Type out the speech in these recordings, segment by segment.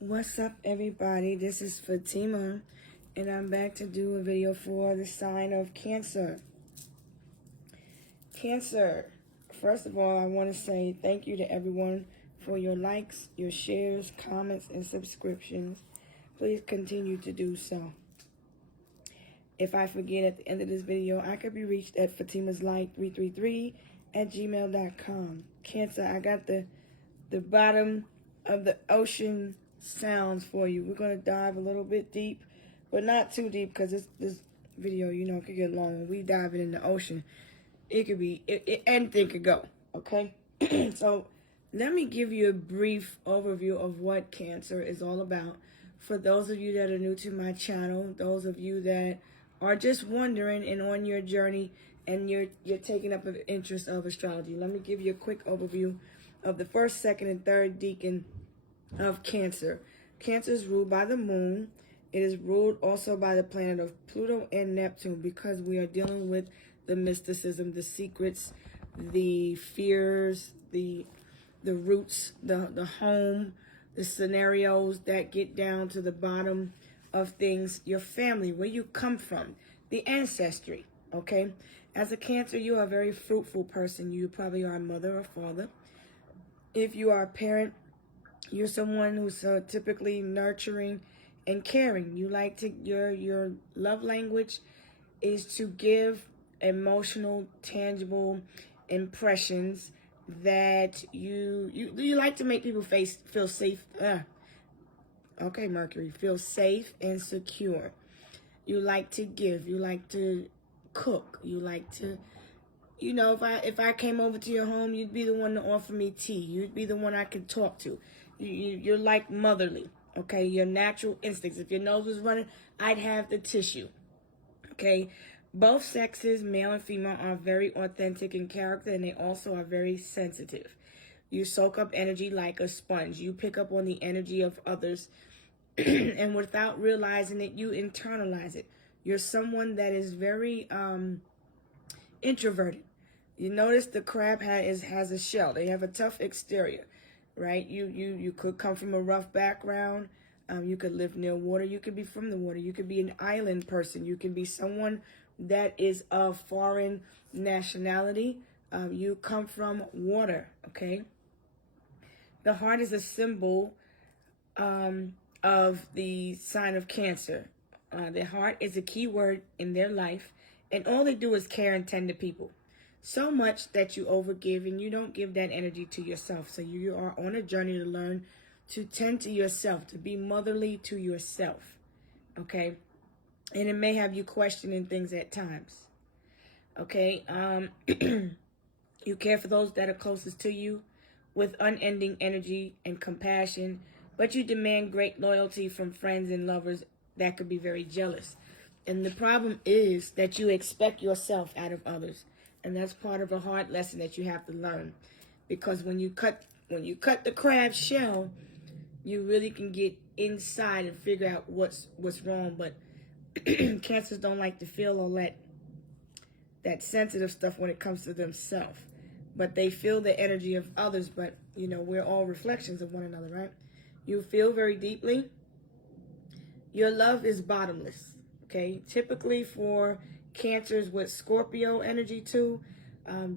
What's up, everybody? This is Fatima, and I'm back to do a video for the sign of Cancer. Cancer, first of all, I want to say thank you to everyone for your likes, your shares, comments, and subscriptions. Please continue to do so. If I forget at the end of this video, I could be reached at fatimaslight333@gmail.com. Cancer, I got the bottom of the ocean sounds for you. We're going to dive a little bit deep, but not too deep, because this video, could get long. When we dive in the ocean, it could be, anything could go, okay? So let me give you a brief overview of what Cancer is all about. For those of you that are new to my channel, those of you that are just wondering and on your journey and you're taking up an interest of astrology, let me give you a quick overview of the first, second, and third decan of Cancer. Cancer is ruled by the moon. It is ruled also by the planet of Pluto and Neptune, because we are dealing with the mysticism, the secrets, the fears, the roots, the home, the scenarios that get down to the bottom of things, your family, where you come from, the ancestry, okay? As a Cancer, you are a very fruitful person. You probably are a mother or father. If you are a parent, you're someone who's typically nurturing and caring. You like to, your love language is to give emotional, tangible impressions that you like to make people feel safe. Okay, Mercury, feel safe and secure. You like to give. You like to cook. You like to, if I came over to your home, you'd be the one to offer me tea. You'd be the one I could talk to. You're like motherly, okay? Your natural instincts. If your nose was running, I'd have the tissue, okay? Both sexes, male and female, are very authentic in character, and they also are very sensitive. You soak up energy like a sponge. You pick up on the energy of others, and without realizing it, you internalize it. You're someone that is very introverted. You notice the crab has a shell. They have a tough exterior, right? You could come from a rough background. You could live near water. You could be from the water. You could be an island person. You can be someone that is of foreign nationality. You come from water, okay? The heart is a symbol of the sign of Cancer. The heart is a key word in their life, and all they do is care and tend to people. So much that you overgive and you don't give that energy to yourself. So you are on a journey to learn to tend to yourself, to be motherly to yourself, okay? And it may have you questioning things at times, okay? You care for those that are closest to you with unending energy and compassion, but you demand great loyalty from friends and lovers that could be very jealous. And the problem is that you expect yourself out of others. And that's part of a hard lesson that you have to learn. Because when you cut the crab shell, you really can get inside and figure out what's wrong. But Cancers don't like to feel all that sensitive stuff when it comes to themselves. But they feel the energy of others. But, we're all reflections of one another, right? You feel very deeply. Your love is bottomless, okay? Typically for Cancers with Scorpio energy too,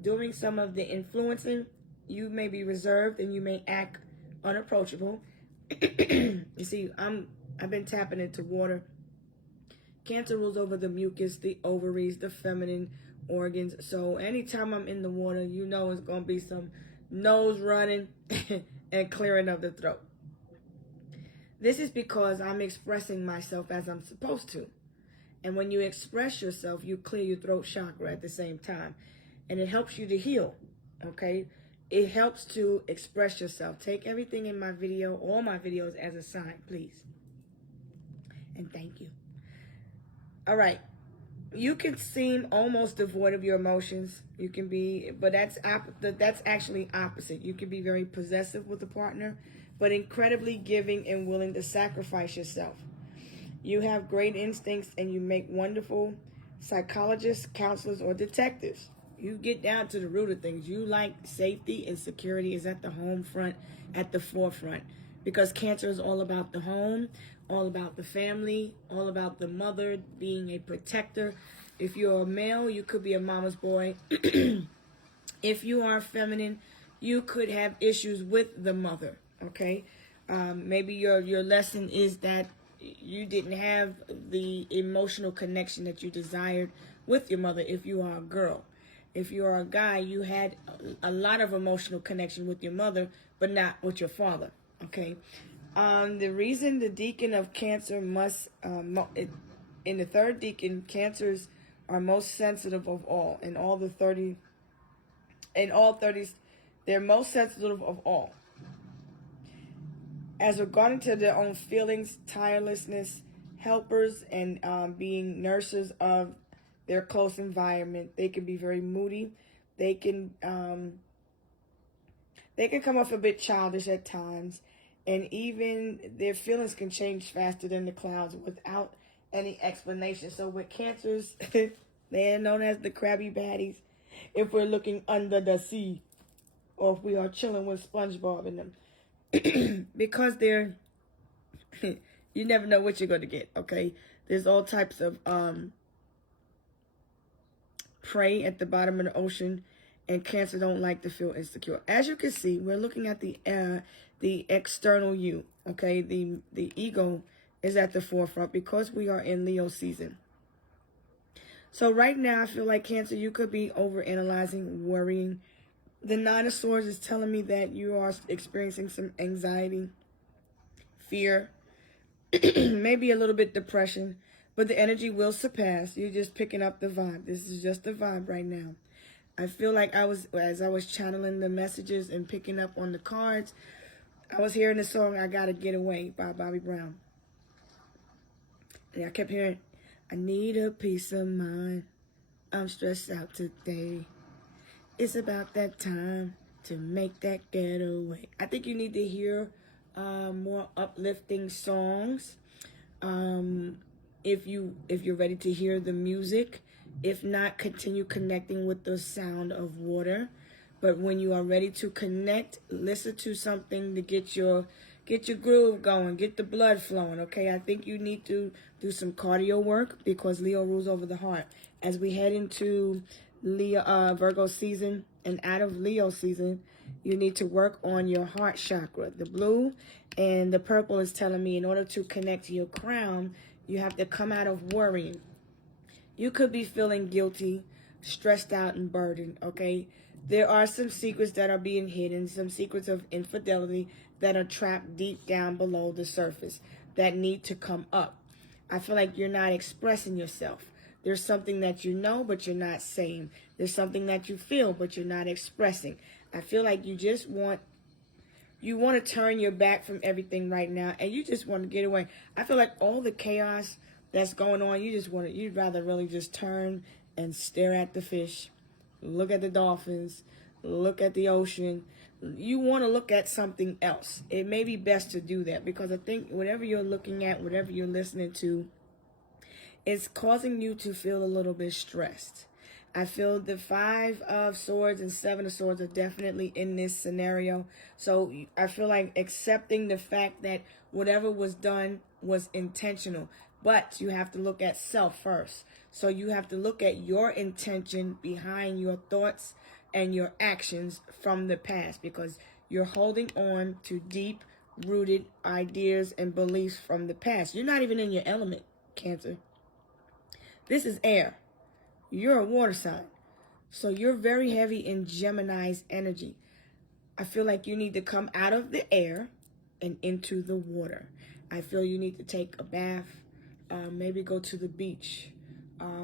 doing some of the influencing, you may be reserved and you may act unapproachable. You see, I've been tapping into water. Cancer rules over the mucus, the ovaries, the feminine organs. So anytime I'm in the water, it's going to be some nose running and clearing of the throat. This is because I'm expressing myself as I'm supposed to. And when you express yourself, you clear your throat chakra at the same time. And it helps you to heal, okay? It helps to express yourself. Take everything in my video, all my videos, as a sign, please. And thank you. All right. You can seem almost devoid of your emotions. You can be, but that's actually opposite. You can be very possessive with a partner, but incredibly giving and willing to sacrifice yourself. You have great instincts and you make wonderful psychologists, counselors, or detectives. You get down to the root of things. You like safety and security is at the home front, at the forefront. because Cancer is all about the home, all about the family, all about the mother being a protector. If you're a male, you could be a mama's boy. If you are feminine, you could have issues with the mother, okay? Maybe your lesson is that you didn't have the emotional connection that you desired with your mother if you are a girl. If you are a guy, you had a lot of emotional connection with your mother, but not with your father, okay? The reason the deacon of Cancer must, in the third deacon, Cancers are most sensitive of all. In all 30s, they're most sensitive of all. As regarding to their own feelings, tirelessness, helpers, and being nurses of their close environment, they can be very moody. They can come off a bit childish at times, and even their feelings can change faster than the clouds without any explanation. So with Cancers, they are known as the Krabby Patties if we're looking under the sea, or if we are chilling with SpongeBob in them. Because they're, you never know what you're going to get, okay? There's all types of prey at the bottom of the ocean, and Cancer don't like to feel insecure. As you can see, we're looking at the external you, okay? The ego is at the forefront because we are in Leo season. So right now, I feel like Cancer, you could be overanalyzing, worrying. The Nine of Swords is telling me that you are experiencing some anxiety, fear, maybe a little bit depression, but the energy will surpass. You're just picking up the vibe. This is just the vibe right now. I feel like as I was channeling the messages and picking up on the cards, I was hearing the song "I Gotta Get Away" by Bobby Brown. And I kept hearing, I need a peace of mind. I'm stressed out today. It's about that time to make that getaway. I think you need to hear more uplifting songs. If you're ready to hear the music. If not, continue connecting with the sound of water. But when you are ready to connect, listen to something to get your groove going, get the blood flowing, okay? I think you need to do some cardio work because Leo rules over the heart. As we head into Virgo season and out of Leo season, you need to work on your heart chakra. The blue and the purple is telling me in order to connect to your crown, you have to come out of worrying. You could be feeling guilty, stressed out, and burdened, okay? There are some secrets that are being hidden, some secrets of infidelity that are trapped deep down below the surface that need to come up. I feel like you're not expressing yourself. There's something that you know, but you're not saying. There's something that you feel, but you're not expressing. I feel like you want to turn your back from everything right now, and you just want to get away. I feel like all the chaos that's going on, you'd rather really just turn and stare at the fish, look at the dolphins, look at the ocean. You want to look at something else. It may be best to do that because I think whatever you're looking at, whatever you're listening to, it's causing you to feel a little bit stressed. I feel the 5 of Swords and 7 of Swords are definitely in this scenario. So I feel like accepting the fact that whatever was done was intentional. But you have to look at self first. So you have to look at your intention behind your thoughts and your actions from the past, because you're holding on to deep-rooted ideas and beliefs from the past. You're not even in your element, Cancer. This is air. You're a water sign. So you're very heavy in Gemini's energy. I feel like you need to come out of the air and into the water. I feel you need to take a bath, maybe go to the beach,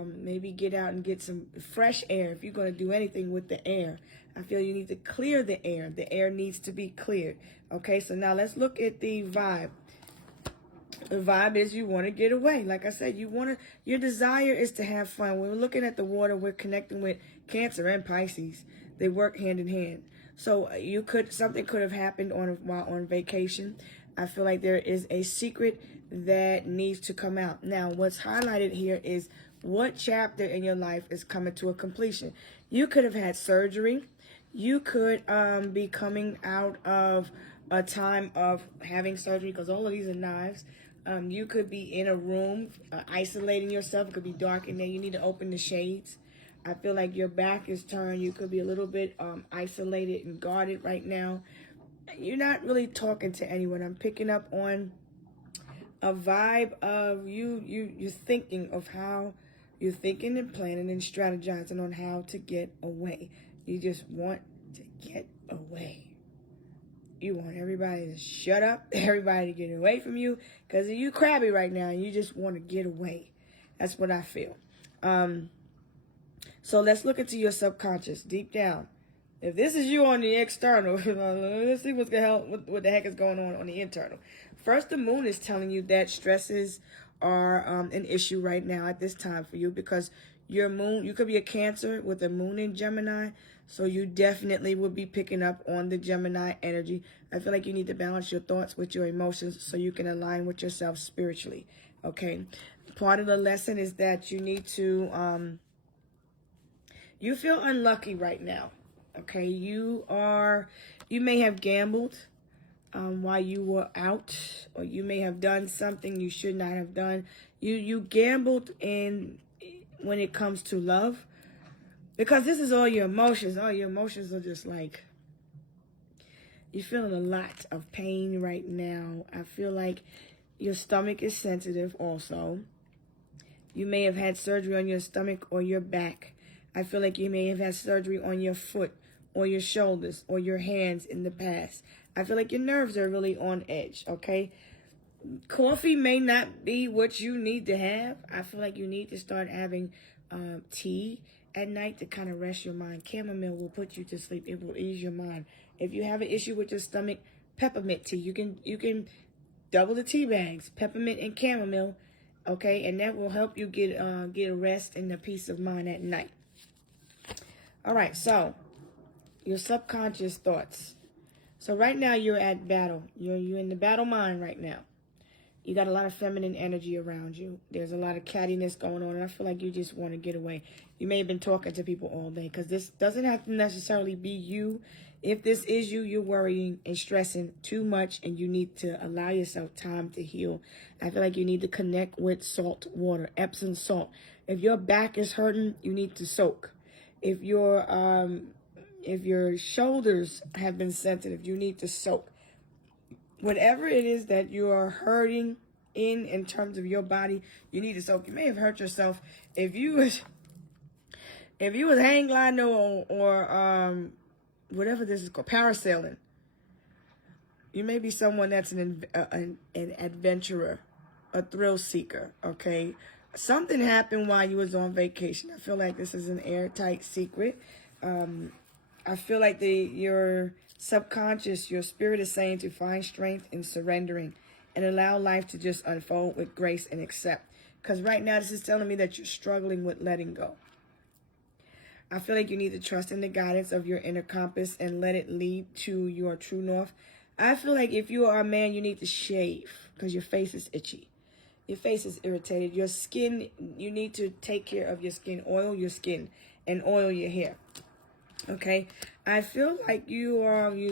maybe get out and get some fresh air. If you're going to do anything with the air, I feel you need to clear the air. The air needs to be cleared. Okay, so now let's look at the vibe. The vibe is you want to get away. Like I said, your desire is to have fun. When we're looking at the water, we're connecting with Cancer and Pisces. They work hand in hand. So something could have happened while on vacation. I feel like there is a secret that needs to come out. Now, what's highlighted here is what chapter in your life is coming to a completion. You could have had surgery. You could be coming out of a time of having surgery, because all of these are knives. You could be in a room, isolating yourself. It could be dark in there. You need to open the shades. I feel like your back is turned. You could be a little bit isolated and guarded right now. You're not really talking to anyone. I'm picking up on a vibe of you're thinking of how you're thinking and planning and strategizing on how to get away. You just want to get away. You want everybody to shut up, everybody to get away from you, because you crabby right now and you just want to get away. That's what I feel. So let's look into your subconscious deep down. If this is you on the external, let's see what the heck is going on the internal. First, the moon is telling you that stresses are an issue right now at this time for you, because your moon, you could be a Cancer with a moon in Gemini, so you definitely would be picking up on the Gemini energy. I feel like you need to balance your thoughts with your emotions so you can align with yourself spiritually, okay? Part of the lesson is that you need to, you feel unlucky right now, okay? You may have gambled while you were out, or you may have done something you should not have done. You gambled when it comes to love, because this is all your emotions. All your emotions are just like, you're feeling a lot of pain right now. I feel like your stomach is sensitive also. You may have had surgery on your stomach or your back. I feel like you may have had surgery on your foot or your shoulders or your hands in the past. I feel like your nerves are really on edge, okay? Coffee may not be what you need to have. I feel like you need to start having tea at night to kind of rest your mind. Chamomile will put you to sleep. It will ease your mind. If you have an issue with your stomach, peppermint tea. You can double the tea bags, peppermint and chamomile, okay? And that will help you get a rest and a peace of mind at night. All right, so your subconscious thoughts. So right now you're at battle. You're in the battle mind right now. You got a lot of feminine energy around you. There's a lot of cattiness going on, and I feel like you just want to get away. You may have been talking to people all day, because this doesn't have to necessarily be you. If this is you, you're worrying and stressing too much, and you need to allow yourself time to heal. I feel like you need to connect with salt water, Epsom salt. If your back is hurting, you need to soak. If your shoulders have been sensitive, you need to soak. Whatever it is that you are hurting in terms of your body, you need to soak. You may have hurt yourself if you was hang gliding or whatever this is called, parasailing. You may be someone that's an adventurer, a thrill seeker, okay? Something happened while you was on vacation. I feel like this is an airtight secret. I feel like your subconscious, your spirit is saying to find strength in surrendering and allow life to just unfold with grace and accept. Because right now this is telling me that you're struggling with letting go. I feel like you need to trust in the guidance of your inner compass and let it lead to your true north. I feel like if you are a man, you need to shave because your face is itchy. Your face is irritated. Your skin, you need to take care of your skin. Oil your skin and oil your hair. Okay? I feel like you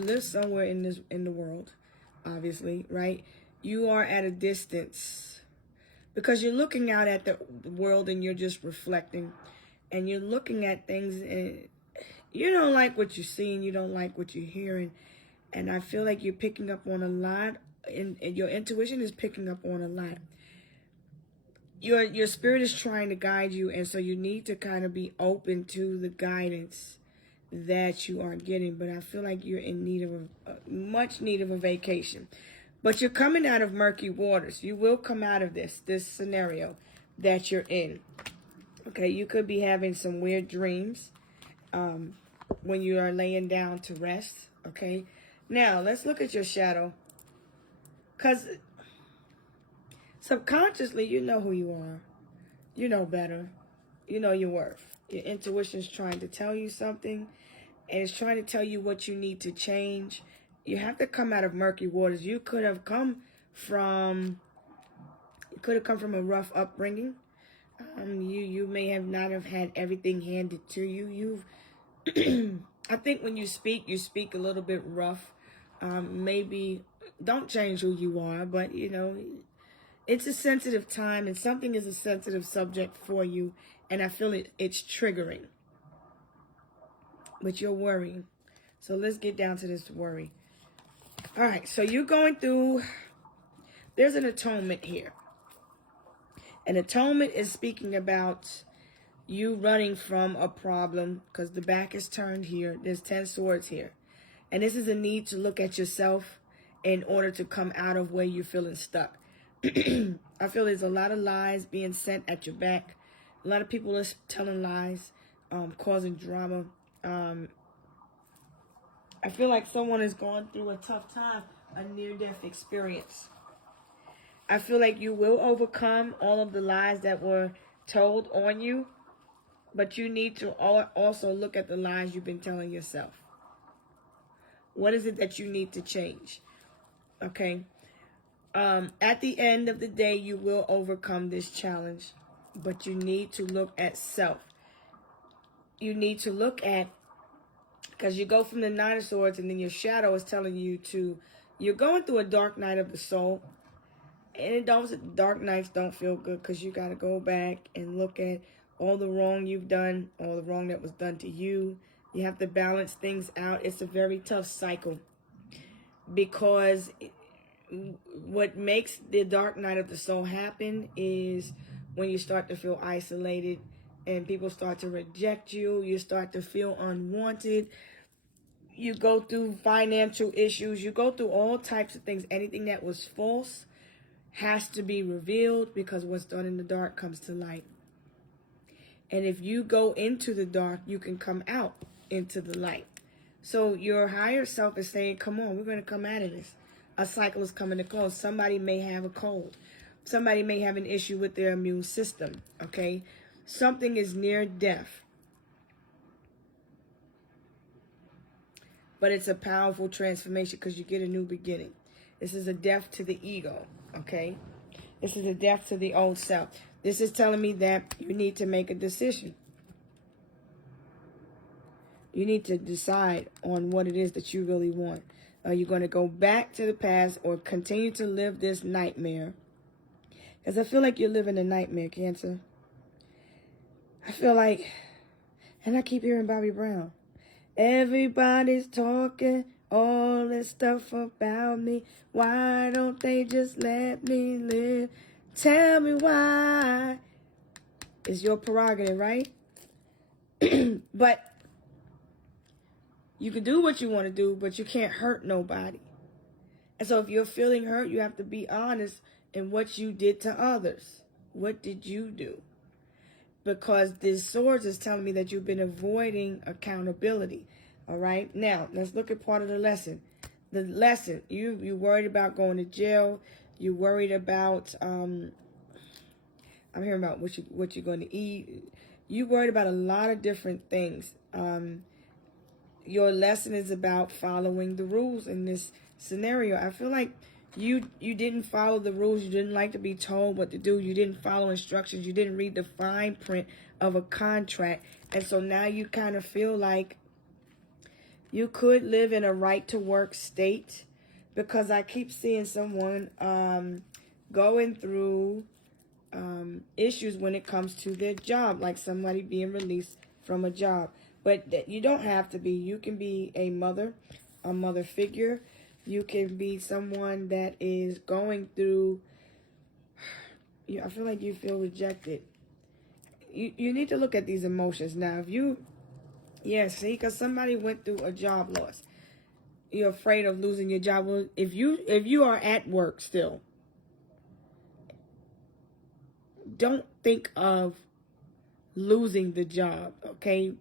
live somewhere in the world, obviously, right? You are at a distance because you're looking out at the world and you're just reflecting. And you're looking at things and you don't like what you're seeing. You don't like what you're hearing. And I feel like you're picking up on a lot. And your intuition is picking up on a lot. Your spirit is trying to guide you. And so you need to kind of be open to the guidance that you are getting. But I feel like you're in need of much need of a vacation. But you're coming out of murky waters. You will come out of this scenario that you're in. Okay, you could be having some weird dreams when you are laying down to rest, okay? Now, let's look at your shadow. Because subconsciously, you know who you are. You know better. You know your worth. Your intuition is trying to tell you something, and it's trying to tell you what you need to change. You have to come out of murky waters. You could have come from a rough upbringing. You may have not have had everything handed to you. I think when you speak a little bit rough. Maybe don't change who you are, but you know, it's a sensitive time, and something is a sensitive subject for you, and I feel it's triggering. But you're worrying. So let's get down to this worry. All right, so you're going through, there's an atonement here. An atonement is speaking about you running from a problem because the back is turned here. There's 10 swords here. And this is a need to look at yourself in order to come out of where you're feeling stuck. I feel there's a lot of lies being sent at your back. A lot of people are telling lies, causing drama. I feel like someone is going through a tough time, a near-death experience. I feel like you will overcome all of the lies that were told on you, but you need to also look at the lies you've been telling yourself. What is it that you need to change? Okay. At the end of the day, you will overcome this challenge, but you need to look at self. You need to look at, because you go from the Nine of Swords and then your shadow is telling you you're going through a dark night of the soul. And dark nights don't feel good because you got to go back and look at all the wrong you've done, all the wrong that was done to you. You have to balance things out. It's a very tough cycle because what makes the dark night of the soul happen is when you start to feel isolated and people start to reject you. You start to feel unwanted. You go through financial issues. You go through all types of things. Anything that was false has to be revealed because what's done in the dark comes to light. And if you go into the dark, you can come out into the light. So your higher self is saying, come on, we're going to come out of this. A cycle is coming to close. Somebody may have a cold. Somebody may have an issue with their immune system, okay? Something is near death. But it's a powerful transformation because you get a new beginning. This is a death to the ego, okay? This is a death to the old self. This is telling me that you need to make a decision. You need to decide on what it is that you really want. Are you going to go back to the past or continue to live this nightmare? Because I feel like you're living a nightmare, Cancer. I feel like, and I keep hearing Bobby Brown. Everybody's talking all this stuff about me. Why don't they just let me live? Tell me why. It's your prerogative, right? But you can do what you want to do, but you can't hurt nobody. And so if you're feeling hurt, you have to be honest in what you did to others. What did you do? Because this swords is telling me that you've been avoiding accountability. All right. Now, let's look at part of the lesson. The lesson, you worried about going to jail. You worried about, I'm hearing about what you're going to eat. You worried about a lot of different things. Your lesson is about following the rules in this scenario. I feel like you didn't follow the rules. You didn't like to be told what to do. You didn't follow instructions. You didn't read the fine print of a contract. And so now you kind of feel like you could live in a right to work state, because I keep seeing someone going through issues when it comes to their job, like somebody being released from a job. But you don't have to be. You can be a mother figure. You can be someone that is going through, I feel like you feel rejected. You need to look at these emotions. Now, if you, see, because somebody went through a job loss. You're afraid of losing your job. Well, if you are at work still, don't think of losing the job, okay?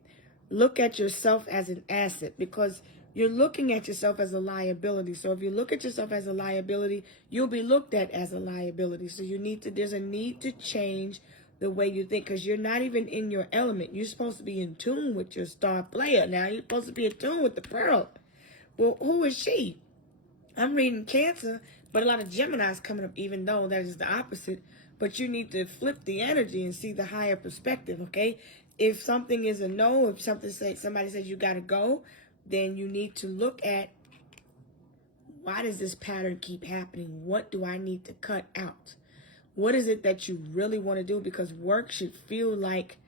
Look at yourself as an asset, because you're looking at yourself as a liability. So if you look at yourself as a liability, you'll be looked at as a liability. So there's a need to change the way you think, because you're not even in your element. You're supposed to be in tune with your star player. Now you're supposed to be in tune with the pearl. Well, who is she? I'm reading Cancer, but a lot of Geminis coming up, even though that is the opposite. But you need to flip the energy and see the higher perspective, okay? If something is a no, if somebody says you got to go, then you need to look at Why does this pattern keep happening? What do I need to cut out? What is it that you really want to do? Because work should feel like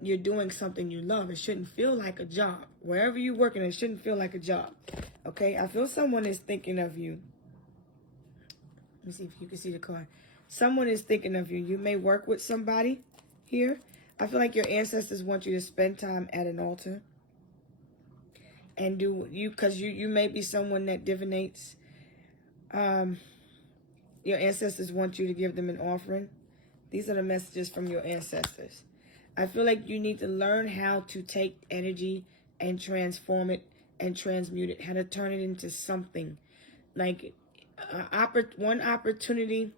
you're doing something you love. It shouldn't feel like a job. Wherever you're working, it shouldn't feel like a job. Okay, I feel someone is thinking of you. Let me see if you can see the card. Someone is thinking of you. You may work with somebody here. I feel like your ancestors want you to spend time at an altar. And because you may be someone that divinates. Your ancestors want you to give them an offering. These are the messages from your ancestors. I feel like you need to learn how to take energy and transform it and transmute it, how to turn it into something. Like one opportunity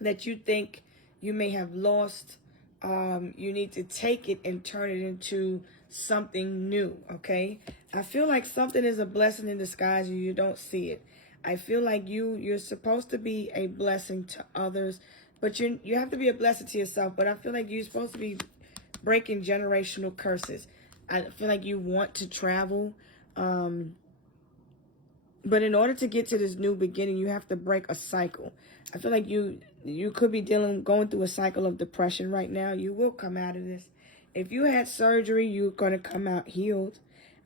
that you think you may have lost, you need to take it and turn it into something new, okay? I feel like something is a blessing in disguise and you don't see it. I feel like you're supposed to be a blessing to others, but you have to be a blessing to yourself. But I feel like you're supposed to be breaking generational curses. I feel like you want to travel, but in order to get to this new beginning, you have to break a cycle. I feel like you could be going through a cycle of depression right now. You will come out of this. If you had surgery, you're going to come out healed.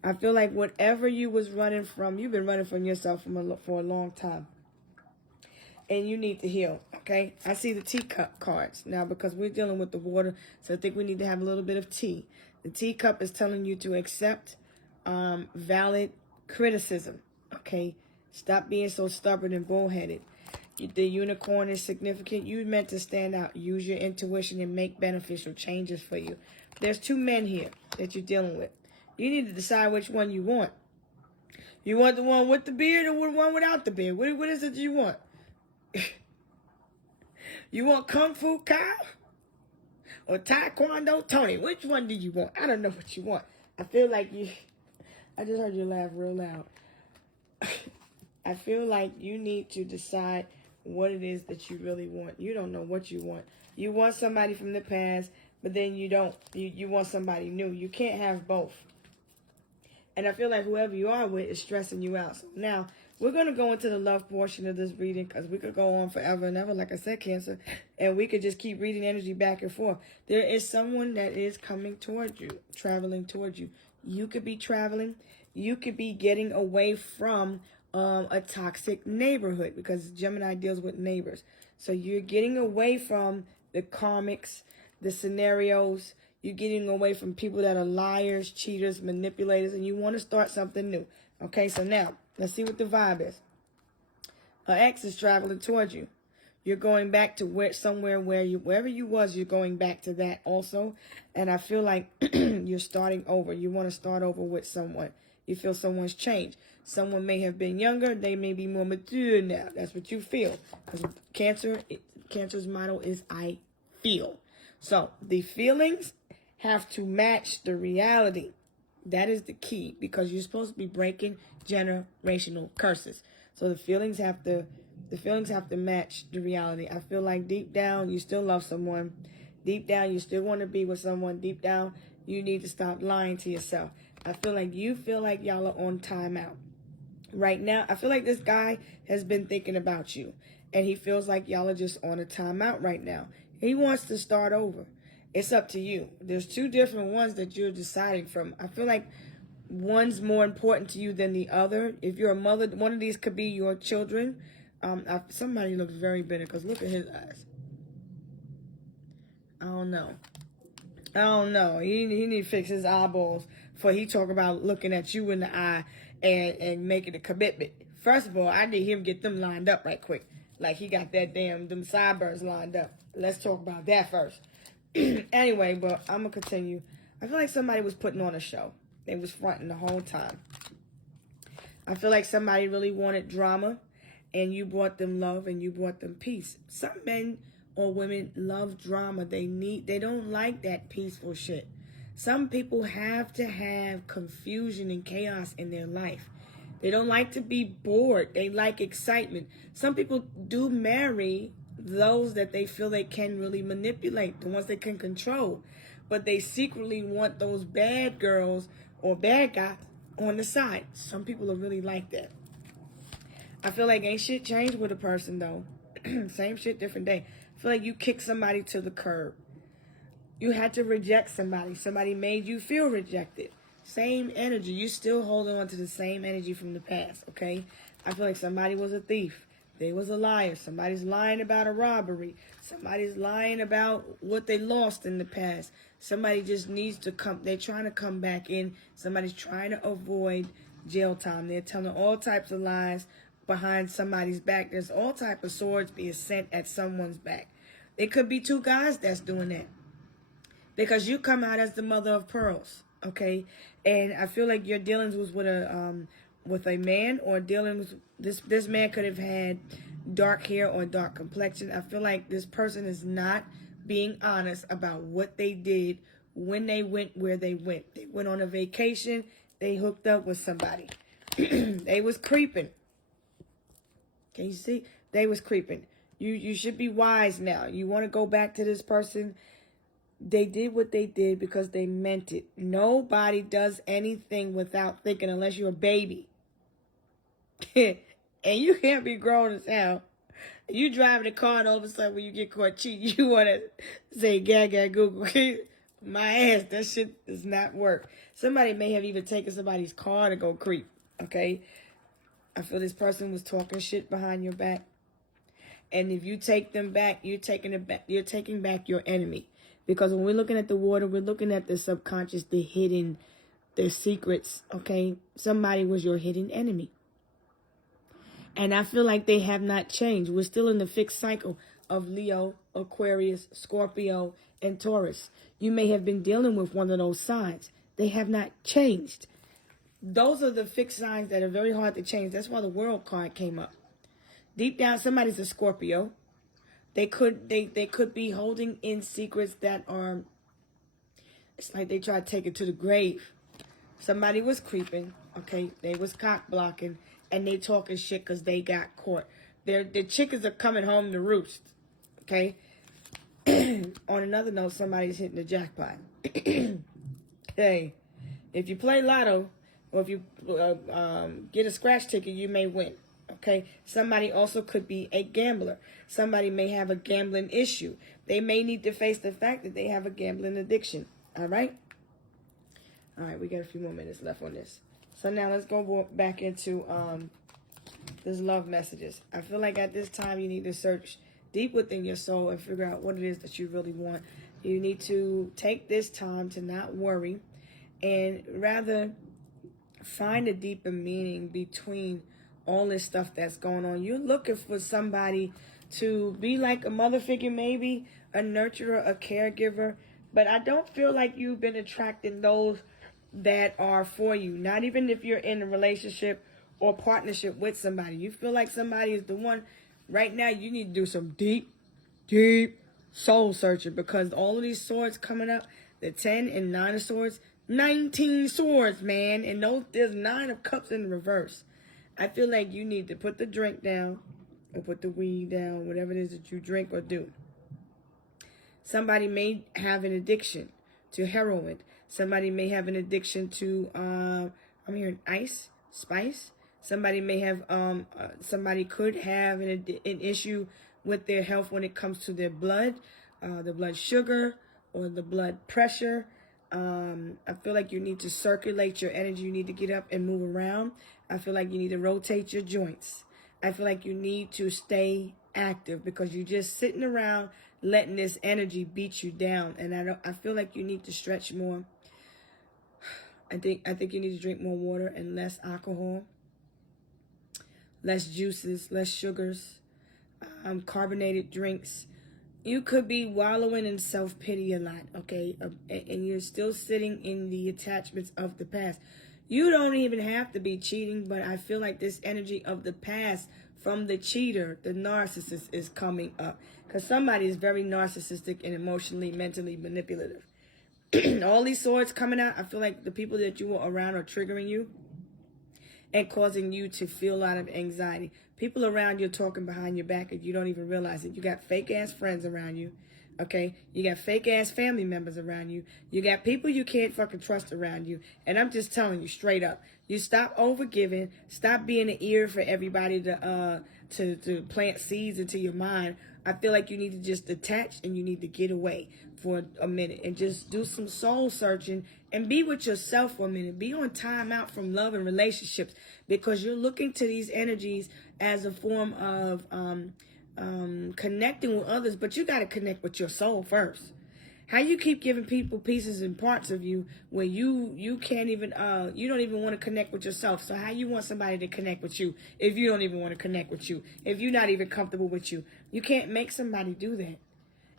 I feel like whatever you was running from, you've been running from yourself for a long time. And you need to heal, okay? I see the teacup cards now because we're dealing with the water, so I think we need to have a little bit of tea. The teacup is telling you to accept valid criticism, okay? Stop being so stubborn and bullheaded. The unicorn is significant. You're meant to stand out. Use your intuition and make beneficial changes for you. There's two men here that you're dealing with. You need to decide which one you want. You want the one with the beard or the one without the beard? What is it you want? You want Kung Fu Kyle or Taekwondo Tony? Which one do you want? I don't know what you want. I feel like I just heard you laugh real loud. I feel like you need to decide what it is that you really want. You don't know what you want. You want somebody from the past, but then you don't. You want somebody new. You can't have both. And I feel like whoever you are with is stressing you out. So now, we're going to go into the love portion of this reading because we could go on forever and ever, like I said, Cancer. And we could just keep reading energy back and forth. There is someone that is coming towards you, traveling towards you. You could be traveling. You could be getting away from a toxic neighborhood because Gemini deals with neighbors. So you're getting away from the karmics, the scenarios. You're getting away from people that are liars, cheaters, manipulators, and you want to start something new. Okay, so now, let's see what the vibe is. An ex is traveling towards you. You're going back to wherever you was, you're going back to that also. And I feel like you're starting over. You want to start over with someone. You feel someone's changed. Someone may have been younger. They may be more mature now. That's what you feel. Because Cancer's motto is I feel. So the feelings have to match the reality. That is the key because you're supposed to be breaking generational curses. So the feelings have to match the reality. I feel like deep down you still love someone. Deep down you still want to be with someone. Deep down you need to stop lying to yourself. I feel like y'all are on timeout. Right now, I feel like this guy has been thinking about you. And he feels like y'all are just on a timeout right now. He wants to start over. It's up to you. There's two different ones that you're deciding from. I feel like one's more important to you than the other. If you're a mother, one of these could be your children. Somebody looks very bitter because look at his eyes. I don't know. He need to fix his eyeballs before he talk about looking at you in the eye and making a commitment. First of all, I need him to get them lined up right quick. Like he got them sideburns lined up. Let's talk about that first. Anyway, but I'm going to continue. I feel like somebody was putting on a show. They was fronting the whole time. I feel like somebody really wanted drama, and you brought them love and you brought them peace. Some men or women love drama. They don't like that peaceful shit. Some people have to have confusion and chaos in their life. They don't like to be bored. They like excitement. Some people do marry those that they feel they can really manipulate, the ones they can control. But they secretly want those bad girls or bad guys on the side. Some people are really like that. I feel like ain't shit changed with a person, though. Same shit, different day. I feel like you kicked somebody to the curb. You had to reject somebody. Somebody made you feel rejected. Same energy. You still holding on to the same energy from the past, okay? I feel like somebody was a thief. They was a liar. Somebody's lying about a robbery. Somebody's lying about what they lost in the past. Somebody just needs to come. They're trying to come back in. Somebody's trying to avoid jail time. They're telling all types of lies behind somebody's back. There's all type of swords being sent at someone's back. It could be two guys that's doing that. Because you come out as the mother of pearls, okay? And I feel like your dealings was with a man, or dealings this man could have had dark hair or dark complexion. I feel like this person is not being honest about what they did when they went where they went. They went on a vacation. They hooked up with somebody. They was creeping. Can you see? They was creeping. You should be wise now. You want to go back to this person. They did what they did because they meant it. Nobody does anything without thinking unless you're a baby. And you can't be grown as hell. You driving a car and all of a sudden when you get caught cheating, you want to say, gaga, Google. My ass, that shit does not work. Somebody may have even taken somebody's car to go creep, okay? I feel this person was talking shit behind your back. And if you take them back, you're taking back your enemy. Because when we're looking at the water, we're looking at the subconscious, the hidden, the secrets, okay? Somebody was your hidden enemy. And I feel like they have not changed. We're still in the fixed cycle of Leo, Aquarius, Scorpio, and Taurus. You may have been dealing with one of those signs. They have not changed. Those are the fixed signs that are very hard to change. That's why the World card came up. Deep down, somebody's a Scorpio. They could be holding in secrets that are, it's like they try to take it to the grave. Somebody was creeping, okay? They was cock blocking, and they talking shit because they got caught. The chickens are coming home to roost, okay? On another note, somebody's hitting the jackpot. Hey, if you play lotto, or if you get a scratch ticket, you may win. Okay, somebody also could be a gambler. Somebody may have a gambling issue. They may need to face the fact that they have a gambling addiction. All right? All right, we got a few more minutes left on this. So now let's go back into this love messages. I feel like at this time you need to search deep within your soul and figure out what it is that you really want. You need to take this time to not worry and rather find a deeper meaning between all this stuff that's going on. You're looking for somebody to be like a mother figure, maybe a nurturer, a caregiver, but I don't feel like you've been attracting those that are for you. Not even if you're in a relationship or partnership with somebody. You feel like somebody is the one. Right now, you need to do some deep soul searching, because all of these swords coming up, the 10 and 9 of swords, 19 swords, man, and there's 9 of cups in reverse. I feel like you need to put the drink down or put the weed down, whatever it is that you drink or do. Somebody may have an addiction to heroin. Somebody may have an addiction to, I'm hearing ice, spice. Somebody may have, somebody could have an issue with their health when it comes to their blood, the blood sugar or the blood pressure. I feel like you need to circulate your energy. You need to get up and move around. I feel like you need to rotate your joints. I feel like you need to stay active, because you're just sitting around letting this energy beat you down. And I feel like you need to stretch more. I think you need to drink more water and less alcohol, less juices, less sugars, carbonated drinks. You could be wallowing in self-pity a lot, okay? And you're still sitting in the attachments of the past. You don't even have to be cheating, but I feel like this energy of the past from the cheater, the narcissist, is coming up. Because somebody is very narcissistic and emotionally, mentally manipulative. All these swords coming out, I feel like the people that you were around are triggering you and causing you to feel a lot of anxiety. People around you are talking behind your back and you don't even realize it. You got fake ass friends around you. Okay, you got fake ass family members around you. You got people you can't fucking trust around you. And I'm just telling you straight up, you stop overgiving, stop being an ear for everybody to plant seeds into your mind. I feel like you need to just detach and you need to get away for a minute and just do some soul searching and be with yourself for a minute. Be on time out from love and relationships because you're looking to these energies as a form of connecting with others, but you got to connect with your soul first. How you keep giving people pieces and parts of you when you can't even you don't even want to connect with yourself. So how you want somebody to connect with you if you don't even want to connect with you, if you're not even comfortable with you? You can't make somebody do that.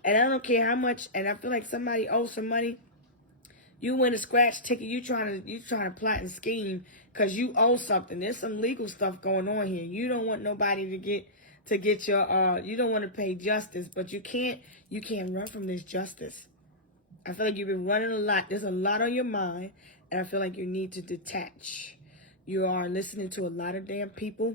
And I don't care how much, and I feel like somebody owes some money. You win a scratch ticket, you trying to plot and scheme because you owe something. There's some legal stuff going on here. You don't want nobody to get your you don't want to pay justice, but you can't run from this justice. I feel like you've been running a lot. There's a lot on your mind, and I feel like you need to detach. You are listening to a lot of damn people,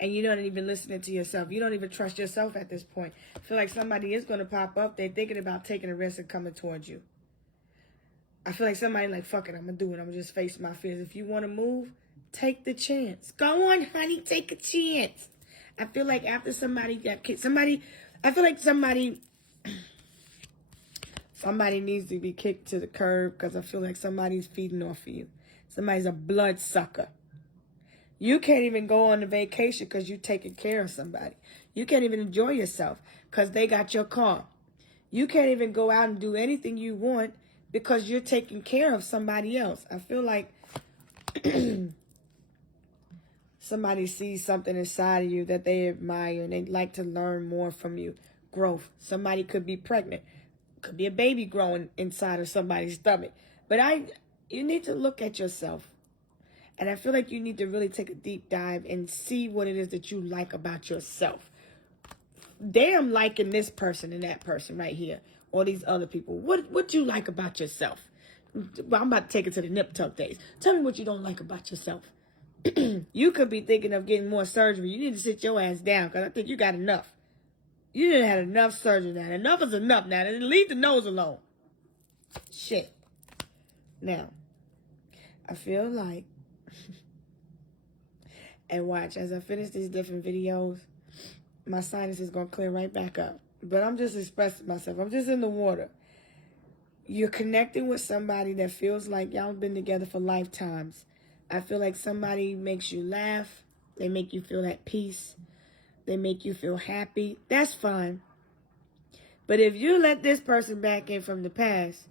and you're not even listening to yourself. You don't even trust yourself at this point. I feel like somebody is going to pop up. They're thinking about taking a risk and coming towards you. I feel like somebody like, fuck it, I'm going to do it. I'm going to just face my fears. If you want to move, take the chance. Go on, honey, take a chance. I feel like after somebody got kicked, I feel like somebody needs to be kicked to the curb because I feel like somebody's feeding off of you. Somebody's a bloodsucker. You can't even go on a vacation because you're taking care of somebody. You can't even enjoy yourself because they got your car. You can't even go out and do anything you want because you're taking care of somebody else. I feel like somebody sees something inside of you that they admire and they'd like to learn more from you. Growth. Somebody could be pregnant. Could be a baby growing inside of somebody's stomach. But you need to look at yourself. And I feel like you need to really take a deep dive and see what it is that you like about yourself. Damn liking this person and that person right here. Or these other people. What you like about yourself? Well, I'm about to take it to the nip tuck days. Tell me what you don't like about yourself. You could be thinking of getting more surgery. You need to sit your ass down because I think you got enough. You didn't have enough surgery now. Enough is enough now. Leave the nose alone. Shit. Now, I feel like, and watch, as I finish these different videos, my sinus is going to clear right back up. But I'm just expressing myself. I'm just in the water. You're connecting with somebody that feels like y'all been together for lifetimes. I feel like somebody makes you laugh. They make you feel at peace. They make you feel happy. That's fine. But if you let this person back in from the past,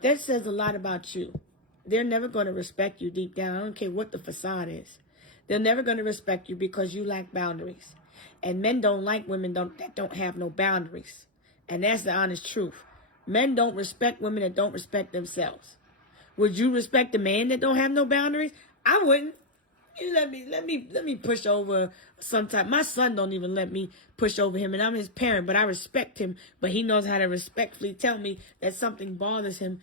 that says a lot about you. They're never going to respect you deep down. I don't care what the facade is. They're never going to respect you because you lack boundaries. And men don't like women that don't have no boundaries. And that's the honest truth. Men don't respect women that don't respect themselves. Would you respect a man that don't have no boundaries? I wouldn't. You let me push over sometime. My son don't even let me push over him, and I'm his parent, but I respect him. But he knows how to respectfully tell me that something bothers him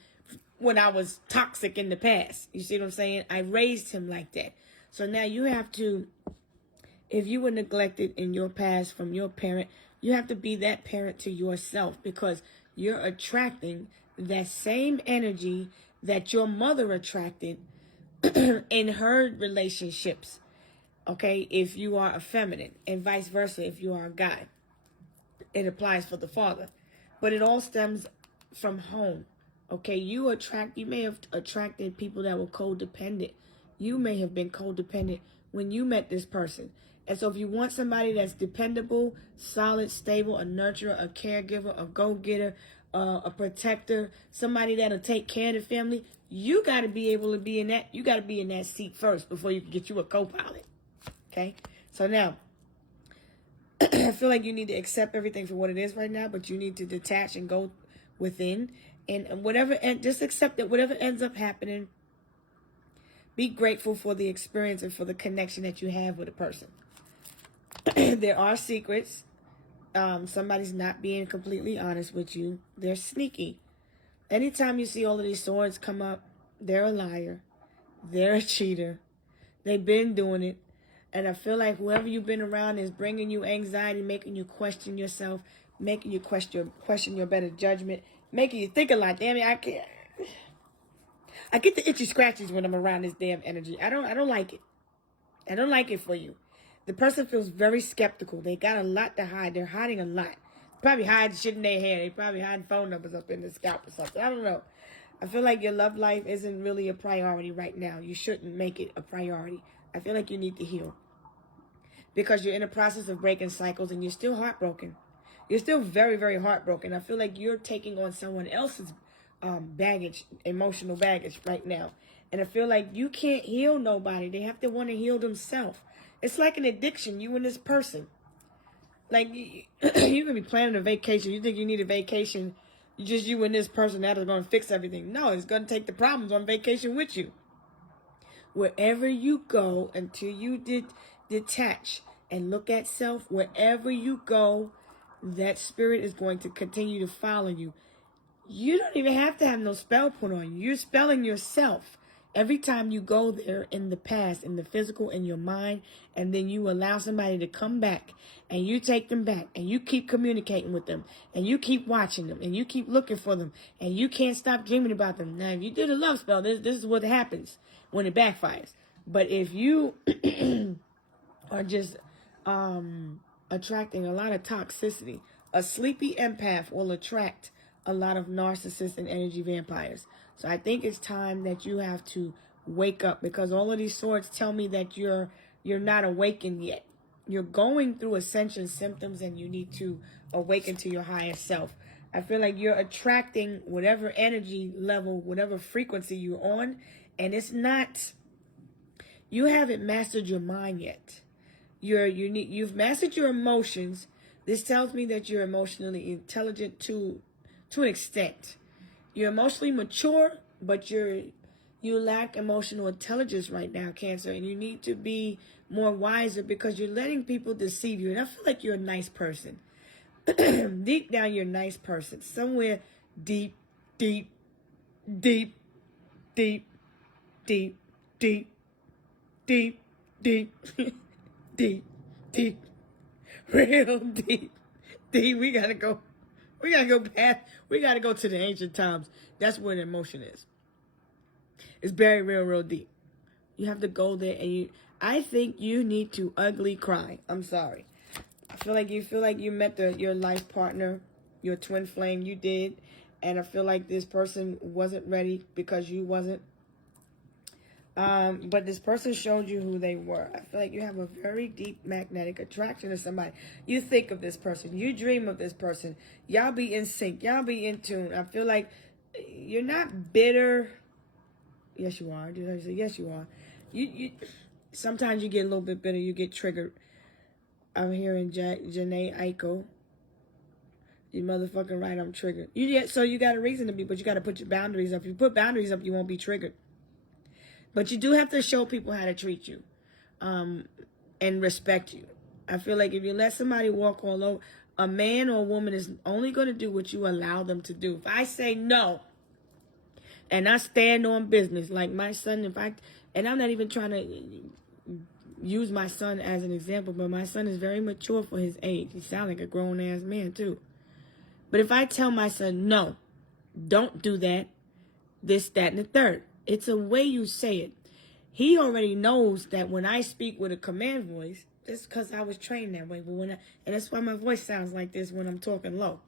when I was toxic in the past. You see what I'm saying? I raised him like that. So now you have to, if you were neglected in your past from your parent, you have to be that parent to yourself because you're attracting that same energy that your mother attracted in her relationships. Okay, if you are a feminine, and vice versa if you are a guy. It applies for the father. But it all stems from home. Okay, you may have attracted people that were codependent. You may have been codependent when you met this person. And so if you want somebody that's dependable, solid, stable, a nurturer, a caregiver, a go-getter, a protector, somebody that'll take care of the family, you got to be able to be in that. You got to be in that seat first before you can get you a co-pilot. Okay? So now, I feel like you need to accept everything for what it is right now, but you need to detach and go within. And just accept that whatever ends up happening, be grateful for the experience and for the connection that you have with a person. There are secrets. Somebody's not being completely honest with you. They're sneaky. Anytime you see all of these swords come up, they're a liar. They're a cheater. They've been doing it. And I feel like whoever you've been around is bringing you anxiety, making you question yourself, making you question your better judgment, making you think a lot. Damn it, I can't. I get the itchy scratches when I'm around this damn energy. I don't like it. I don't like it for you. The person feels very skeptical. They got a lot to hide. They're hiding a lot. Probably hide shit in their hair. They probably hide phone numbers up in the scalp or something. I don't know. I feel like your love life isn't really a priority right now. You shouldn't make it a priority. I feel like you need to heal. Because you're in the process of breaking cycles and you're still heartbroken. You're still very, very heartbroken. I feel like you're taking on someone else's baggage, emotional baggage right now. And I feel like you can't heal nobody. They have to want to heal themselves. It's like an addiction, you and this person. Like, you can be planning a vacation. You think you need a vacation, just you and this person that is going to fix everything. No, it's going to take the problems on vacation with you. Wherever you go, until you detach and look at self, wherever you go, that spirit is going to continue to follow you. You don't even have to have no spell put on you. You're spelling yourself. Every time you go there in the past, in the physical, in your mind, and then you allow somebody to come back, and you take them back, and you keep communicating with them, and you keep watching them, and you keep looking for them, and you can't stop dreaming about them. Now, if you did a love spell, this is what happens when it backfires. But if you are just attracting a lot of toxicity, a sleepy empath will attract a lot of narcissists and energy vampires. So I think it's time that you have to wake up, because all of these swords tell me that you're not awakened yet. You're going through ascension symptoms and you need to awaken to your higher self. I feel like you're attracting whatever energy level, whatever frequency you're on, and it's not, you haven't mastered your mind yet. You've mastered your emotions. This tells me that you're emotionally intelligent to an extent. You're emotionally mature, but you lack emotional intelligence right now, Cancer, and you need to be more wiser, because you're letting people deceive you. And I feel like you're a nice person. Deep down, you're a nice person. Somewhere deep, deep, deep, deep, deep, deep, deep, deep, deep, deep, real deep, deep. We gotta go to the ancient times. That's where the emotion is. It's buried real deep. You have to go there, and I think you need to ugly cry. I'm sorry. I feel like you met your life partner, your twin flame. You did. And I feel like this person wasn't ready because you wasn't. But this person showed you who they were. I feel like you have a very deep magnetic attraction to somebody. You think of this person. You dream of this person. Y'all be in sync. Y'all be in tune. I feel like you're not bitter. Yes, you are. Did I say yes, you are? You sometimes you get a little bit bitter. You get triggered. I'm hearing Janae Aiko. You motherfucking right, I'm triggered. So you got a reason to be, but you got to put your boundaries up. If you put boundaries up, you won't be triggered. But you do have to show people how to treat you and respect you. I feel like if you let somebody walk all over, a man or a woman is only going to do what you allow them to do. If I say no and I stand on business, like my son, and I'm not even trying to use my son as an example, but my son is very mature for his age. He sounds like a grown-ass man, too. But if I tell my son, no, don't do that, this, that, and the third, it's a way you say it. He already knows that when I speak with a command voice, it's because I was trained that way. But and that's why my voice sounds like this when I'm talking low.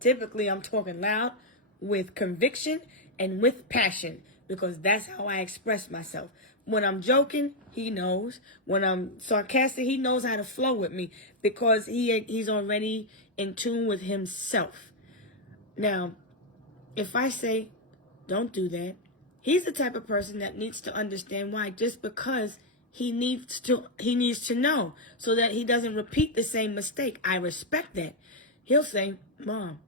Typically, I'm talking loud with conviction and with passion, because that's how I express myself. When I'm joking, he knows. When I'm sarcastic, he knows how to flow with me, because he's already in tune with himself. Now, if I say, don't do that, he's the type of person that needs to understand why, just because he needs to know, so that he doesn't repeat the same mistake. I respect that. He'll say, Mom,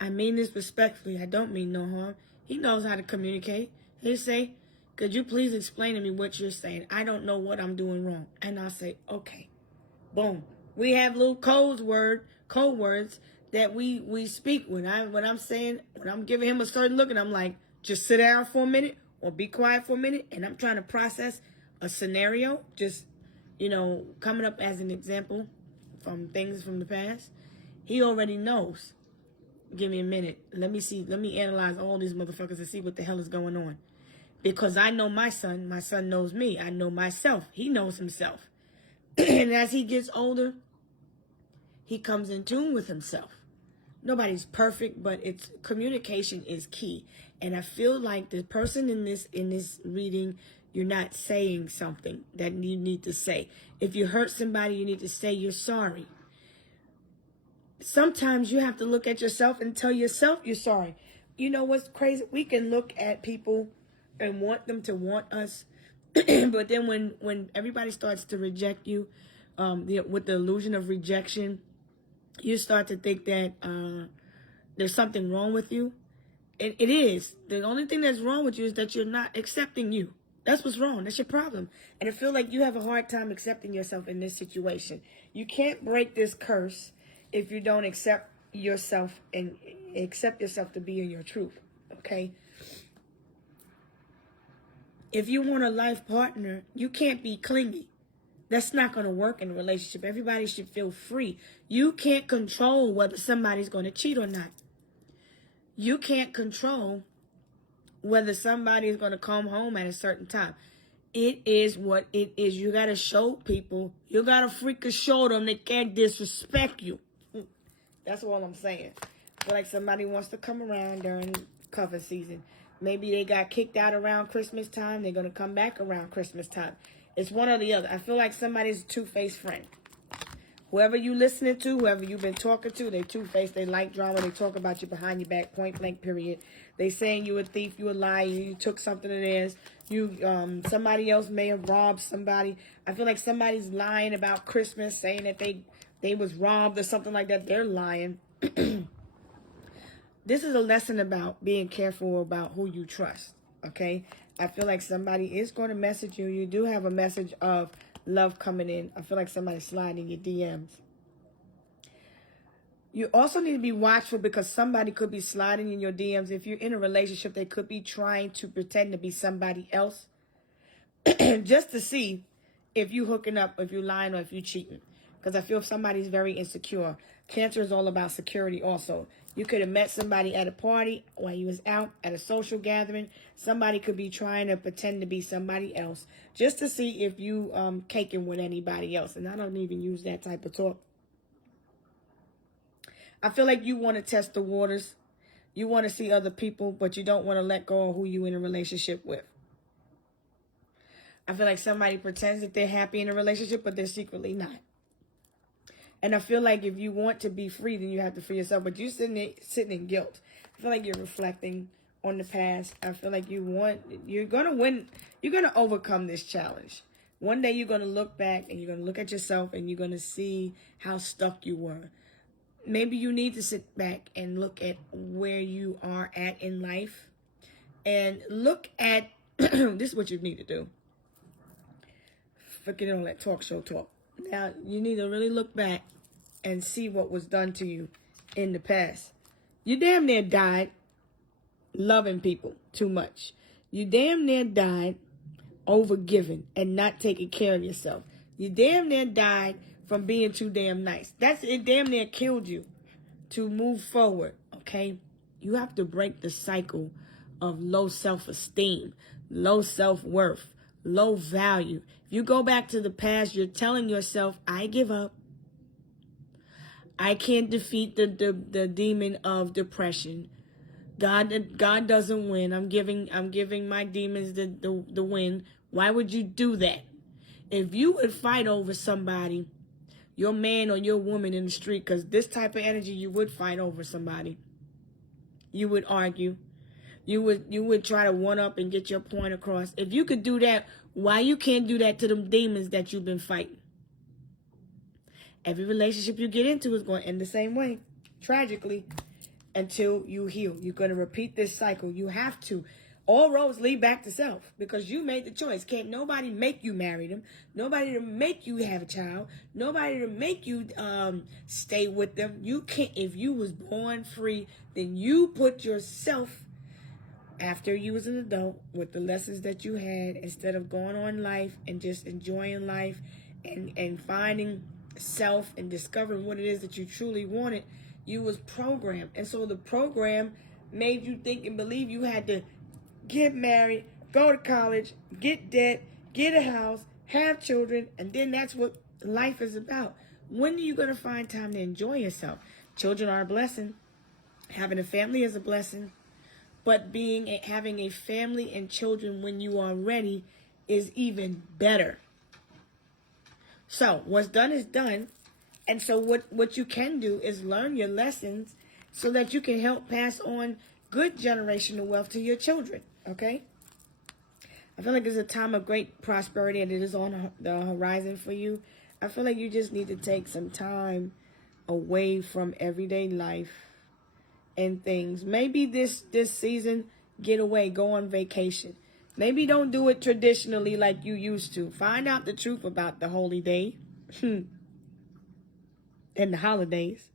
I mean this respectfully. I don't mean no harm. He knows how to communicate. He'll say, could you please explain to me what you're saying? I don't know what I'm doing wrong. And I'll say, okay. Boom. We have little code words that we speak when I'm giving him a certain look, and I'm like, just sit down for a minute, or be quiet for a minute and I'm trying to process a scenario, just, coming up as an example from things from the past, he already knows. Give me a minute. Let me analyze all these motherfuckers and see what the hell is going on. Because I know my son knows me. I know myself. He knows himself. And as he gets older, he comes in tune with himself. Nobody's perfect, but communication is key. And I feel like the person in this reading, you're not saying something that you need to say. If you hurt somebody, you need to say you're sorry. Sometimes you have to look at yourself and tell yourself you're sorry. You know what's crazy? We can look at people and want them to want us. But then when everybody starts to reject you, with the illusion of rejection, you start to think that there's something wrong with you. It is. The only thing that's wrong with you is that you're not accepting you. That's what's wrong. That's your problem. And I feel like you have a hard time accepting yourself in this situation. You can't break this curse if you don't accept yourself and accept yourself to be in your truth. Okay? If you want a life partner, you can't be clingy. That's not going to work in a relationship. Everybody should feel free. You can't control whether somebody's going to cheat or not. You can't control whether somebody is going to come home at a certain time. It is what it is. You got to show people. You got to freaking show them they can't disrespect you. That's all I'm saying. I feel like somebody wants to come around during cover season. Maybe they got kicked out around Christmas time. They're going to come back around Christmas time. It's one or the other. I feel like somebody's a two-faced friend. Whoever you listening to, whoever you've been talking to, they two-faced. They like drama. They talk about you behind your back, point blank, period. They saying you a thief, you a liar, you took something of theirs. Somebody else may have robbed somebody. I feel like somebody's lying about Christmas, saying that they was robbed or something like that. They're lying. This is a lesson about being careful about who you trust, okay? I feel like somebody is going to message you. You do have a message of love coming in. I feel like somebody's sliding your DMs. You also need to be watchful because somebody could be sliding in your DMs. If you're in a relationship, they could be trying to pretend to be somebody else just to see if you hooking up, if you lying, or if you cheating. Because I feel if somebody's very insecure. Cancer is all about security also. You could have met somebody at a party while you was out at a social gathering. Somebody could be trying to pretend to be somebody else just to see if you caking with anybody else. And I don't even use that type of talk. I feel like you want to test the waters. You want to see other people, but you don't want to let go of who you in a relationship with. I feel like somebody pretends that they're happy in a relationship, but they're secretly not. And I feel like if you want to be free, then you have to free yourself. But you're sitting in guilt. I feel like you're reflecting on the past. I feel like you're going to win. You're going to overcome this challenge. One day you're going to look back and you're going to look at yourself and you're going to see how stuck you were. Maybe you need to sit back and look at where you are at in life. And look at, this is what you need to do. Forget all that talk show talk. Now, you need to really look back and see what was done to you in the past. You damn near died loving people too much. You damn near died overgiving and not taking care of yourself. You damn near died from being too damn nice. It damn near killed you to move forward, okay? You have to break the cycle of low self-esteem, low self-worth, low value. If you go back to the past, you're telling yourself, I give up. I can't defeat the demon of depression. God doesn't win. I'm giving my demons the win. Why would you do that? If you would fight over somebody, your man or your woman in the street, because this type of energy, you would fight over somebody. You would argue. You would try to one up and get your point across. If you could do that, why you can't do that to them demons that you've been fighting? Every relationship you get into is going to end the same way, tragically, until you heal. You're going to repeat this cycle. You have to. All roads lead back to self because you made the choice. Can't nobody make you marry them. Nobody to make you have a child. Nobody to make you stay with them. You can't. If you was born free, then you put yourself after you was an adult with the lessons that you had, instead of going on life and just enjoying life and finding self and discovering what it is that you truly wanted, you was programmed. And so the program made you think and believe you had to get married, go to college, get debt, get a house, have children, and then that's what life is about. When are you going to find time to enjoy yourself? Children are a blessing. Having a family is a blessing. But having a family and children when you are ready is even better. So what's done is done. And so what you can do is learn your lessons so that you can help pass on good generational wealth to your children. Okay? I feel like it's a time of great prosperity and it is on the horizon for you. I feel like you just need to take some time away from everyday life and things. Maybe this season, get away, go on vacation. Maybe don't do it traditionally like you used to. Find out the truth about the holy day and the holidays.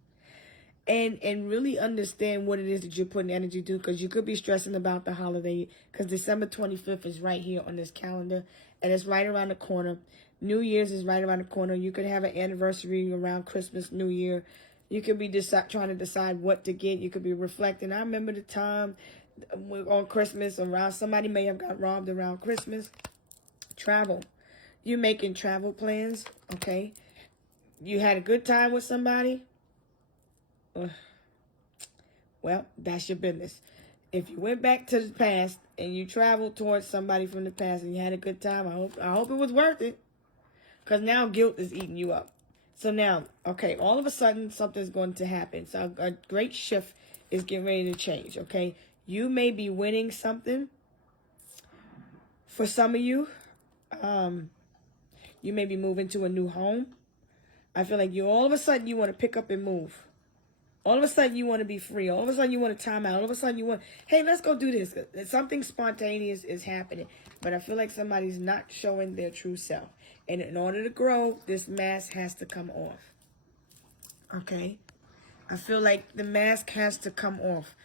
And really understand what it is that you're putting energy to, because you could be stressing about the holiday, because December 25th is right here on this calendar, and it's right around the corner. New Year's is right around the corner. You could have an anniversary around Christmas, New Year. You could be trying to decide what to get. You could be reflecting. I remember the time on Christmas around, somebody may have got robbed around Christmas. Travel. You're making travel plans, okay? You had a good time with somebody. Well, that's your business. If you went back to the past and you traveled towards somebody from the past and you had a good time, I hope it was worth it. Because now guilt is eating you up. So now, okay, all of a sudden something's going to happen. So a great shift is getting ready to change, okay? You may be winning something. For some of you, you may be moving to a new home. I feel like all of a sudden you want to pick up and move. All of a sudden you want to be free. All of a sudden you want to time out. All of a sudden you want, hey, let's go do this. Something spontaneous is happening. But I feel like somebody's not showing their true self. And in order to grow, this mask has to come off. Okay? I feel like the mask has to come off.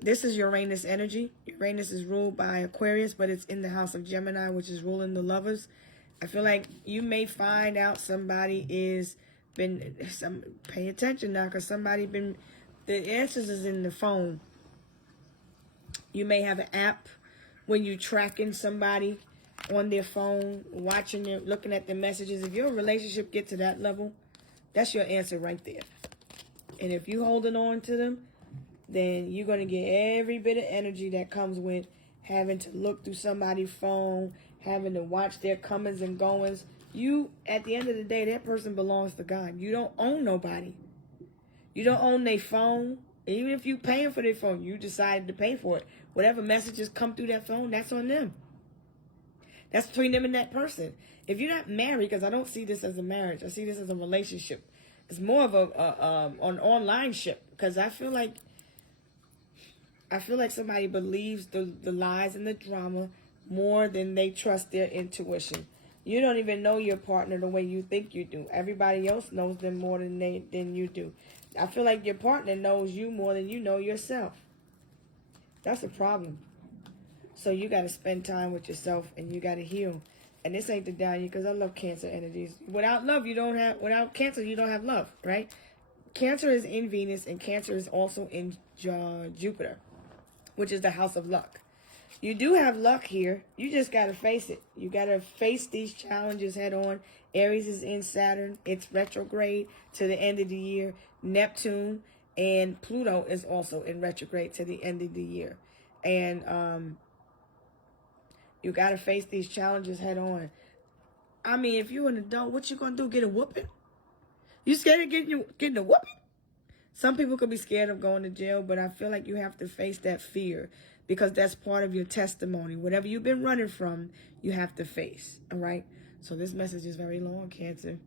This is Uranus energy. Uranus is ruled by Aquarius, but it's in the house of Gemini, which is ruling the lovers. I feel like you may find out somebody pay attention now, because the answers is in the phone. You may have an app when you tracking somebody on their phone, watching them, looking at their messages. If your relationship gets to that level, that's your answer right there. And if you holding on to them, then you're going to get every bit of energy that comes with having to look through somebody's phone, having to watch their comings and goings. At the end of the day, that person belongs to God. You don't own nobody. You don't own their phone. Even if you're paying for their phone, you decided to pay for it. Whatever messages come through that phone, that's on them. That's between them and that person. If you're not married, because I don't see this as a marriage, I see this as a relationship. It's more of an online ship, because I feel like somebody believes the lies and the drama more than they trust their intuition. You don't even know your partner the way you think you do. Everybody else knows them more than you do. I feel like your partner knows you more than you know yourself. That's a problem. So you got to spend time with yourself and you got to heal. And this ain't to down you, because I love Cancer energies. Without Cancer, you don't have love, right? Cancer is in Venus, and Cancer is also in Jupiter, which is the house of luck. You do have luck here. You just got to face it. You got to face these challenges head on. Aries is in Saturn. It's retrograde to the end of the year. Neptune and Pluto is also in retrograde to the end of the year. And you got to face these challenges head on. I mean, if you're an adult, what you going to do? Get a whooping? You scared of getting a whooping? Some people could be scared of going to jail, but I feel like you have to face that fear, because that's part of your testimony. Whatever you've been running from, you have to face, all right? So this message is very long, Cancer.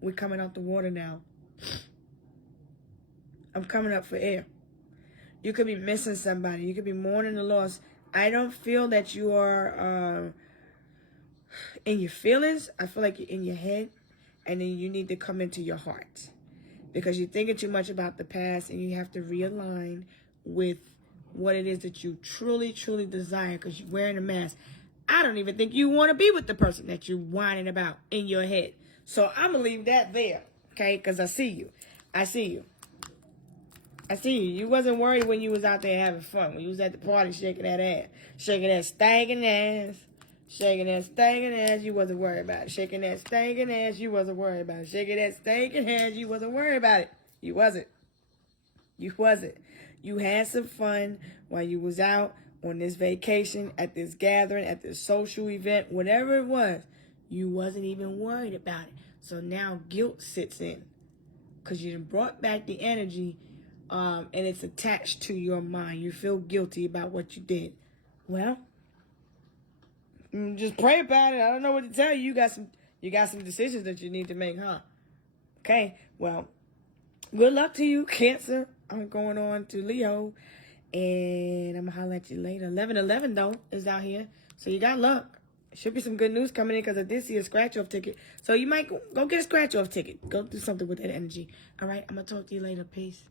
We're coming out the water now. I'm coming up for air. You could be missing somebody. You could be mourning the loss. I don't feel that you are in your feelings. I feel like you're in your head, and then you need to come into your heart, because you're thinking too much about the past, and you have to realign with what it is that you truly, truly desire because you're wearing a mask. I don't even think you want to be with the person that you're whining about in your head. So I'm going to leave that there, okay? Because I see you. I see you. I see you. You wasn't worried when you was out there having fun. When you was at the party shaking that ass. Shaking that stinking ass. Shaking that stinking ass. You wasn't worried about it. Shaking that stinking ass. You wasn't worried about it. Shaking that stinking ass. You wasn't worried about it. You wasn't. You wasn't. You had some fun while you was out on this vacation, at this gathering, at this social event, whatever it was. You wasn't even worried about it. So now guilt sits in because you brought back the energy and it's attached to your mind. You feel guilty about what you did. Well, just pray about it. I don't know what to tell you. You got some decisions that you need to make, huh? Okay, well, good luck to you, Cancer. I'm going on to Leo, and I'm going to holler at you later. 11/11, though, is out here, so you got luck. Should be some good news coming in because I did see a scratch-off ticket. So you might go get a scratch-off ticket. Go do something with that energy. All right, I'm going to talk to you later. Peace.